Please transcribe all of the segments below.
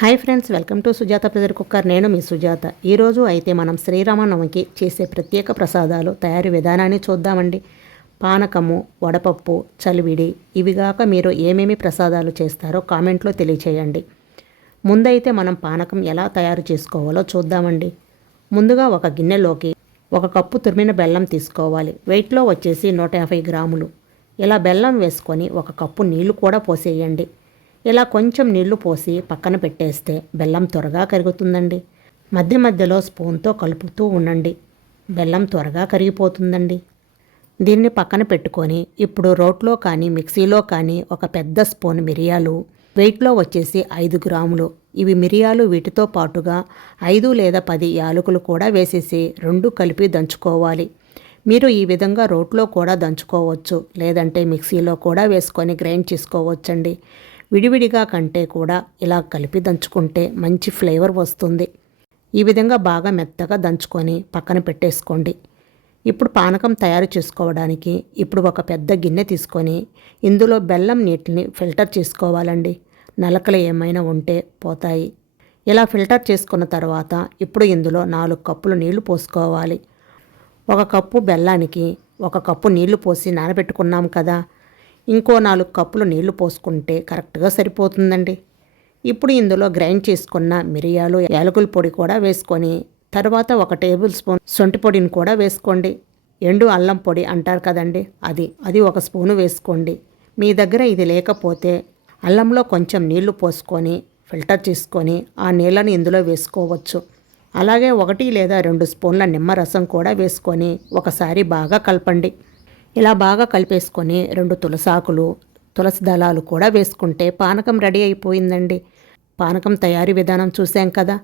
Hi friends, welcome to Sujatha pressure cooker. నేను మీ సుజాత. ఈరోజు అయితే మనం శ్రీరామనవమికి చేసే ప్రత్యేక ప్రసాదాలు తయారీ విధానాన్ని చూద్దామండి. పానకము, వడపప్పు, చలివిడి ఇవిగాక మీరు ఏమేమి ప్రసాదాలు చేస్తారో కామెంట్లో తెలియచేయండి. ముందైతే మనం పానకం ఎలా తయారు చేసుకోవాలో చూద్దామండి. ముందుగా ఒక గిన్నెలోకి 1 కప్పు తురిమిన బెల్లం తీసుకోవాలి. వెయిట్లో వచ్చేసి 150 గ్రాములు. ఇలా బెల్లం వేసుకొని 1 కప్పు నీళ్లు కూడా పోసేయండి. ఇలా కొంచెం నీళ్లు పోసి పక్కన పెట్టేస్తే బెల్లం త్వరగా కరుగుతుందండి. మధ్య మధ్యలో స్పూన్తో కలుపుతూ ఉండండి. బెల్లం త్వరగా కరిగిపోతుందండి. దీన్ని పక్కన పెట్టుకొని ఇప్పుడు రోట్లో కానీ మిక్సీలో కానీ ఒక పెద్ద స్పూన్ మిరియాలు, వెయిట్లో వచ్చేసి 5 గ్రాములు, ఇవి మిరియాలు వీటితో పాటుగా 5 లేదా 10 యాలకులు కూడా వేసేసి 2 కలిపి దంచుకోవాలి. మీరు ఈ విధంగా రోట్లో కూడా దంచుకోవచ్చు, లేదంటే మిక్సీలో కూడా వేసుకొని గ్రైండ్ చేసుకోవచ్చండి. విడివిడిగా కంటే కూడా ఇలా కలిపి దంచుకుంటే మంచి ఫ్లేవర్ వస్తుంది. ఈ విధంగా బాగా మెత్తగా దంచుకొని పక్కన పెట్టేసుకోండి. ఇప్పుడు పానకం తయారు చేసుకోవడానికి ఇప్పుడు ఒక పెద్ద గిన్నె తీసుకొని ఇందులో బెల్లం నీటిని ఫిల్టర్ చేసుకోవాలండి. నలకలు ఏమైనా ఉంటే పోతాయి. ఇలా ఫిల్టర్ చేసుకున్న తర్వాత ఇప్పుడు ఇందులో 4 కప్పులు నీళ్లు పోసుకోవాలి. 1 కప్పు బెల్లానికి 1 కప్పు నీళ్లు పోసి నానబెట్టుకున్నాం కదా, ఇంకో 4 కప్పులు నీళ్లు పోసుకుంటే కరెక్ట్గా సరిపోతుందండి. ఇప్పుడు ఇందులో గ్రైండ్ చేసుకున్న మిరియాలు, యాలకుల పొడి కూడా వేసుకొని తర్వాత 1 టేబుల్ స్పూన్ శొంఠి పొడిని కూడా వేసుకోండి. ఎండు అల్లం పొడి అంటారు కదండి, అది 1 స్పూను వేసుకోండి. మీ దగ్గర ఇది లేకపోతే అల్లంలో కొంచెం నీళ్లు పోసుకొని ఫిల్టర్ చేసుకొని ఆ నీళ్ళని ఇందులో వేసుకోవచ్చు. అలాగే 1 లేదా 2 స్పూన్ల నిమ్మరసం కూడా వేసుకొని ఒకసారి బాగా కలపండి. ఇలా బాగా కలిపేసుకొని 2 తులసాకులు, తులసి దళాలు కూడా వేసుకుంటే పానకం రెడీ అయిపోయిందండి. పానకం తయారీ విధానం చూసాం కదా.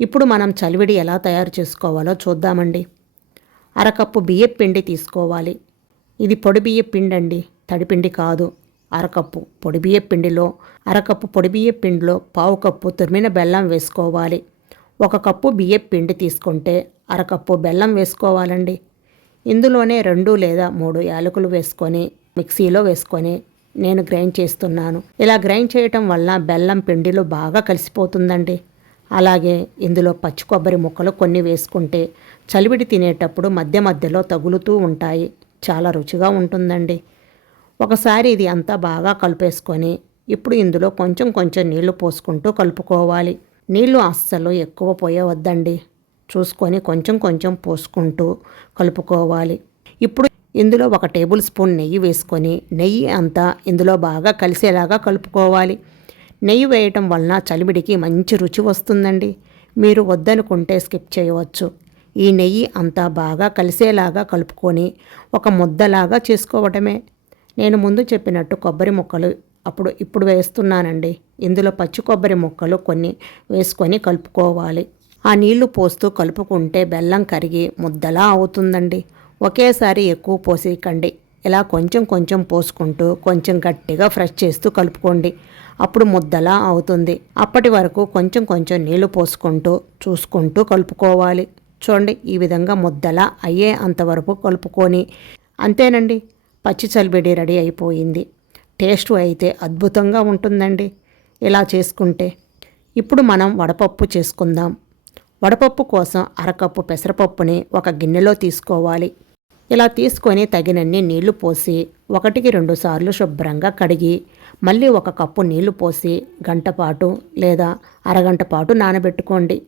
ఇప్పుడు మనం చలివిడి ఎలా తయారు చేసుకోవాలో చూద్దామండి. 1/2 కప్పు బియ్యపు పిండి తీసుకోవాలి. ఇది పొడి బియ్యపు పిండి అండి, తడిపిండి కాదు. 1/2 కప్పు పొడి బియ్యపు పిండిలో 1/2 కప్పు పొడి బియ్యపు పిండిలో 1/2 కప్పు తురిమిన బెల్లం వేసుకోవాలి. 1 కప్పు బియ్యపు పిండి తీసుకుంటే 1/2 కప్పు బెల్లం వేసుకోవాలండి. ఇందులోనే 2 లేదా 3 యాలకులు వేసుకొని మిక్సీలో వేసుకొని నేను గ్రైండ్ చేస్తున్నాను. ఇలా గ్రైండ్ చేయటం వల్ల బెల్లం పిండిలో బాగా కలిసిపోతుందండి. అలాగే ఇందులో పచ్చి కొబ్బరి ముక్కలు కొన్ని వేసుకుంటే చలివిడి తినేటప్పుడు మధ్య మధ్యలో తగులుతూ ఉంటాయి. చాలా రుచిగా ఉంటుందండి. ఒకసారి ఇది అంతా బాగా కలిపేసుకొని ఇప్పుడు ఇందులో కొంచెం కొంచెం నీళ్లు పోసుకుంటూ కలుపుకోవాలి. నీళ్లు అస్సలు ఎక్కువ పోయవద్దండి. చూసుకొని కొంచెం కొంచెం పోసుకుంటూ కలుపుకోవాలి. ఇప్పుడు ఇందులో 1 టేబుల్ స్పూన్ నెయ్యి వేసుకొని నెయ్యి అంతా ఇందులో బాగా కలిసేలాగా కలుపుకోవాలి. నెయ్యి వేయటం వలన చలివిడికి మంచి రుచి వస్తుందండి. మీరు వద్దనుకుంటే స్కిప్ చేయవచ్చు. ఈ నెయ్యి అంతా బాగా కలిసేలాగా కలుపుకొని ఒక ముద్దలాగా చేసుకోవటమే. నేను ముందు చెప్పినట్టు కొబ్బరి ముక్కలు ఇప్పుడు వేస్తున్నానండి. ఇందులో పచ్చి కొబ్బరి ముక్కలు కొన్ని వేసుకొని కలుపుకోవాలి. ఆ నీళ్లు పోస్తూ కలుపుకుంటే బెల్లం కరిగి ముద్దలా అవుతుందండి. ఒకేసారి ఎక్కువ పోసేయకండి. ఇలా కొంచెం కొంచెం పోసుకుంటూ కొంచెం గట్టిగా ఫ్రెష్ చేస్తూ కలుపుకోండి. అప్పుడు ముద్దలా అవుతుంది. అప్పటి వరకు కొంచెం కొంచెం నీళ్లు పోసుకుంటూ చూసుకుంటూ కలుపుకోవాలి. చూడండి, ఈ విధంగా ముద్దలా అయ్యే అంతవరకు కలుపుకొని అంతేనండి, పచ్చి చలివిడి రెడీ అయిపోయింది. టేస్ట్ అయితే అద్భుతంగా ఉంటుందండి ఇలా చేసుకుంటే. ఇప్పుడు మనం వడపప్పు చేసుకుందాం. వడపప్పు కోసం 1/2 కప్పు పెసరపప్పుని ఒక గిన్నెలో తీసుకోవాలి. ఇలా తీసుకొని తగినన్ని నీళ్లు పోసి 1కి 2 సార్లు శుభ్రంగా కడిగి మళ్ళీ 1 కప్పు నీళ్లు పోసి గంట పాటు లేదా అరగంట పాటు నానబెట్టుకోండి.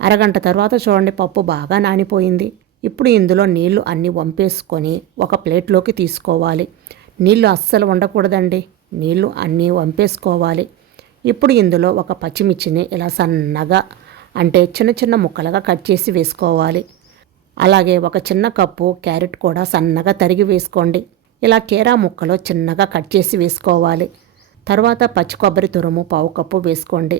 అరగంట తర్వాత చూడండి, పప్పు బాగా నానిపోయింది. ఇప్పుడు ఇందులో నీళ్లు అన్నీ వంపేసుకొని ఒక ప్లేట్లోకి తీసుకోవాలి. నీళ్లు అస్సలు ఉండకూడదండి, నీళ్లు అన్నీ వంపేసుకోవాలి. ఇప్పుడు ఇందులో 1 పచ్చిమిర్చిని ఇలా సన్నగా అంటే చిన్న చిన్న ముక్కలుగా కట్ చేసి వేసుకోవాలి. అలాగే 1 చిన్న కప్పు క్యారెట్ కూడా సన్నగా తరిగి వేసుకోండి. ఇలా కీరా ముక్కలు చిన్నగా కట్ చేసి వేసుకోవాలి. తర్వాత పచ్చి కొబ్బరి తురుము 1/2 కప్పు వేసుకోండి.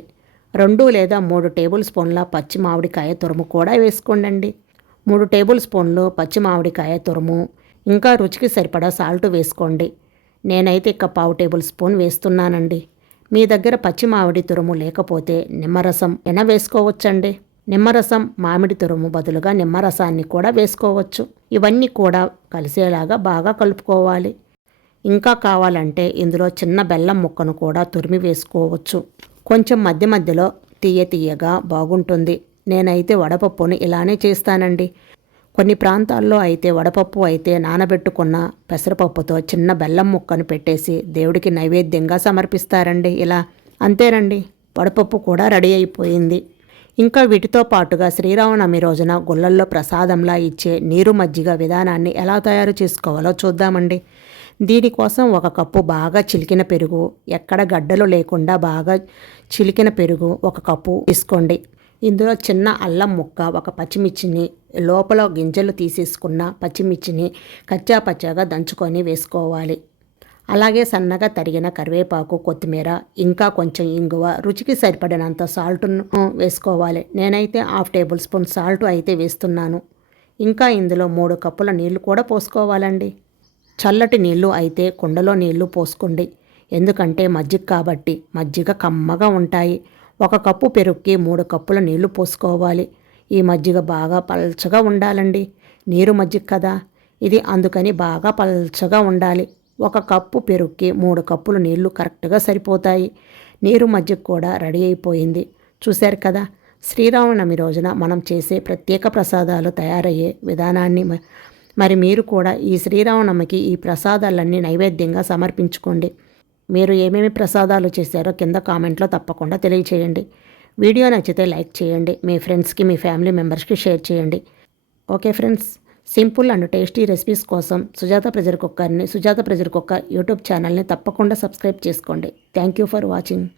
2 లేదా 3 టేబుల్ స్పూన్ల పచ్చి మామిడికాయ తురుము కూడా వేసుకోండి. 3 టేబుల్ స్పూన్లు పచ్చి మామిడికాయ తురుము, ఇంకా రుచికి సరిపడా సాల్ట్ వేసుకోండి. నేనైతే ఇక 1/2 టేబుల్ స్పూన్ వేస్తున్నానండి. మీ దగ్గర పచ్చి మామిడి తురుము లేకపోతే నిమ్మరసం వేసుకోవచ్చండి. నిమ్మరసం, మామిడి తురుము బదులుగా నిమ్మరసాన్ని కూడా వేసుకోవచ్చు. ఇవన్నీ కూడా కలిసేలాగా బాగా కలుపుకోవాలి. ఇంకా కావాలంటే ఇందులో చిన్న బెల్లం ముక్కను కూడా తురిమి వేసుకోవచ్చు. కొంచెం మధ్య మధ్యలో తీయగా బాగుంటుంది. నేనైతే వడపప్పుని ఇలానే చేస్తానండి. కొన్ని ప్రాంతాల్లో అయితే వడపప్పు అయితే నానబెట్టుకున్న పెసరపప్పుతో చిన్న బెల్లం ముక్కను పెట్టేసి దేవుడికి నైవేద్యంగా సమర్పిస్తారండి. ఇలా అంతేనండి, వడపప్పు కూడా రెడీ అయిపోయింది. ఇంకా వీటితో పాటుగా శ్రీరామనవమి రోజున గుళ్ళల్లో ప్రసాదంలా ఇచ్చే నీరు మజ్జిగ విధానాన్ని ఎలా తయారు చేసుకోవాలో చూద్దామండి. దీనికోసం 1 కప్పు బాగా చిలికిన పెరుగు, ఎక్కడ గడ్డలు లేకుండా బాగా చిలికిన పెరుగు 1 కప్పు తీసుకోండి. ఇందులో చిన్న అల్లం ముక్క, 1 పచ్చిమిర్చిని, లోపల గింజలు తీసేసుకున్న పచ్చిమిర్చిని కచ్చా పచ్చాగా దంచుకొని వేసుకోవాలి. అలాగే సన్నగా తరిగిన కరివేపాకు, కొత్తిమీర, ఇంకా కొంచెం ఇంగువ, రుచికి సరిపడినంత సాల్ట్ను వేసుకోవాలి. నేనైతే 1/2 టేబుల్ స్పూన్ సాల్ట్ అయితే వేస్తున్నాను. ఇంకా ఇందులో 3 కప్పుల నీళ్లు కూడా పోసుకోవాలండి. చల్లటి నీళ్లు అయితే కుండలో నీళ్లు పోసుకోండి. ఎందుకంటే మజ్జిగ కాబట్టి మజ్జిగ కమ్మగా ఉంటాయి. 1 కప్పు పెరుగుకి 3 కప్పుల నీళ్లు పోసుకోవాలి. ఈ మజ్జిగ బాగా పల్చగా ఉండాలండి. నీరు మజ్జిగ కదా ఇది, అందుకని బాగా పల్చగా ఉండాలి. 1 కప్పు పెరుగుకి 3 కప్పులు నీళ్లు కరెక్ట్గా సరిపోతాయి. నీరు మజ్జిగ కూడా రెడీ అయిపోయింది. చూశారు కదా, శ్రీరామనవమి రోజున మనం చేసే ప్రత్యేక ప్రసాదాలు తయారయ్యే విధానాన్ని. మరి మీరు కూడా ఈ శ్రీరామనవమికి ఈ ప్రసాదాలన్నీ నైవేద్యంగా సమర్పించుకోండి. మీరు ఏమేమి ప్రసాదాలు చేశారో కింద కామెంట్లో తప్పకుండా తెలియచేయండి. వీడియో నచ్చితే లైక్ చేయండి. మీ ఫ్రెండ్స్కి, మీ ఫ్యామిలీ మెంబర్స్కి షేర్ చేయండి. Okay friends, simple and tasty recipes కోసం సుజాత ప్రెషర్ కుక్కర్ యూట్యూబ్ ఛానల్ని తప్పకుండా సబ్స్క్రైబ్ చేసుకోండి. Thank you for watching.